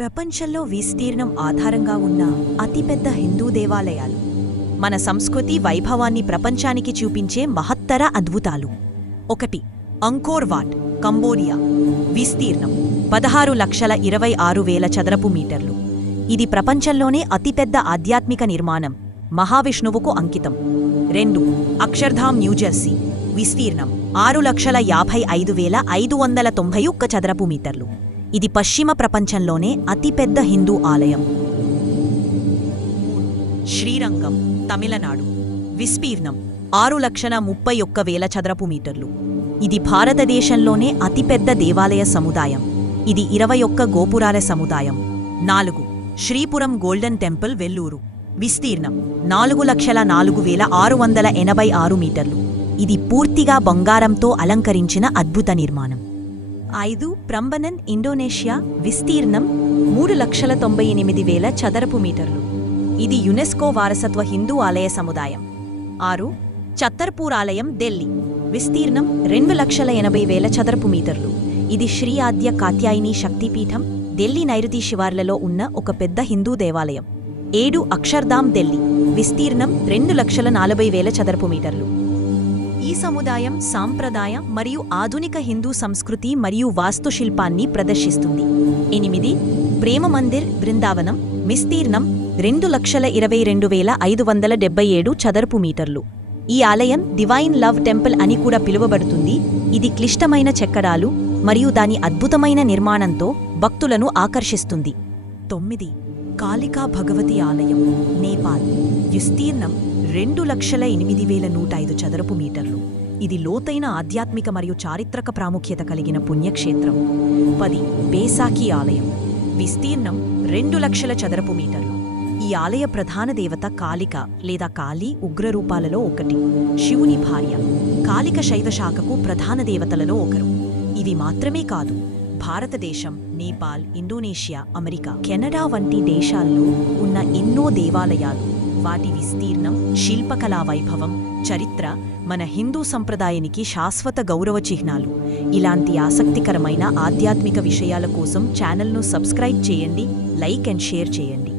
ప్రపంచంలో విస్తీర్ణం ఆధారంగా ఉన్న అతిపెద్ద హిందూ దేవాలయాలు మన సంస్కృతి వైభవాన్ని ప్రపంచానికి చూపించే మహత్తర అద్భుతాలు. 1. Angkor what, Cambodia. విస్తీర్ణం 16,26,000 చదరపు మీటర్లు. ఇది ప్రపంచంలోనే అతిపెద్ద ఆధ్యాత్మిక నిర్మాణం, మహావిష్ణువుకు అంకితం. 2. అక్షర్ధామ్, న్యూజెర్సీ. విస్తీర్ణం 6,55,591 చదరపు మీటర్లు. ఇది పశ్చిమ ప్రపంచంలోనే అతిపెద్ద హిందూ ఆలయం. 3. శ్రీరంగం, తమిళనాడు. విస్తీర్ణం 6,31,000 చదరపు మీటర్లు. ఇది భారతదేశంలోనే అతిపెద్ద దేవాలయ సముదాయం. ఇది 21 గోపురాల సముదాయం. 4. Sripuram golden temple, Vellore. విస్తీర్ణం 4,04,686 మీటర్లు. ఇది పూర్తిగా బంగారంతో అలంకరించిన అద్భుత నిర్మాణం. 5. Prambanan, Indonesia. విస్తీర్ణం 3,98,000 చదరపు మీటర్లు. ఇది యునెస్కో వారసత్వ హిందూ ఆలయ సముదాయం. 6. ఛత్తర్పూర్ ఆలయం, ఢిల్లీ. విస్తీర్ణం 2,80,000 చదరపు మీటర్లు. ఇది శ్రీ ఆద్య కాత్యాయిని శక్తిపీఠం, ఢిల్లీ నైరుతి శివార్లలో ఉన్న ఒక పెద్ద హిందూ దేవాలయం. 7. అక్షర్ధామ్, ఢిల్లీ. విస్తీర్ణం 2,40,000 చదరపు మీటర్లు. ఈ సముదాయం సాంప్రదాయ మరియు ఆధునిక హిందూ సంస్కృతి మరియు వాస్తుశిల్పాన్ని ప్రదర్శిస్తుంది. 8. ప్రేమ మందిర్, బృందావనం. విస్తీర్ణం 2,22,577 చదరపు మీటర్లు. ఈ ఆలయం డివైన్ లవ్ టెంపుల్ అని కూడా పిలువబడుతుంది. ఇది క్లిష్టమైన చెక్కడాలు మరియు దాని అద్భుతమైన నిర్మాణంతో భక్తులను ఆకర్షిస్తుంది. 9. కాళికా భగవతి ఆలయం, నేపాల్. విస్తీర్ణం 2,08,105 చదరపు మీటర్లు. ఇది లోతైన ఆధ్యాత్మిక మరియు చారిత్రక ప్రాముఖ్యత కలిగిన పుణ్యక్షేత్రం. 10. బేసాకి ఆలయం. విస్తీర్ణం 2,00,000 చదరపు మీటర్లు. ఈ ఆలయ ప్రధాన దేవత కాళిక లేదా కాళీ ఉగ్రరూపాలలో ఒకటి, శివుని భార్య. కాళిక శైవశాఖకు ప్రధాన దేవతలలో ఒకరు. ఇవి మాత్రమే కాదు, భారతదేశం, నేపాల్, ఇండోనేషియా, అమెరికా, కెనడా వంటి దేశాల్లో ఉన్న ఎన్నో దేవాలయాలు, వాటి విస్తీర్ణం, శిల్పకళా వైభవం, చరిత్ర మన హిందూ సంప్రదాయానికి శాశ్వత గౌరవ చిహ్నాలు. ఇలాంటి ఆసక్తికరమైన ఆధ్యాత్మిక విషయాల కోసం ఛానల్ను సబ్స్క్రైబ్ చేయండి, లైక్ అండ్ షేర్ చేయండి.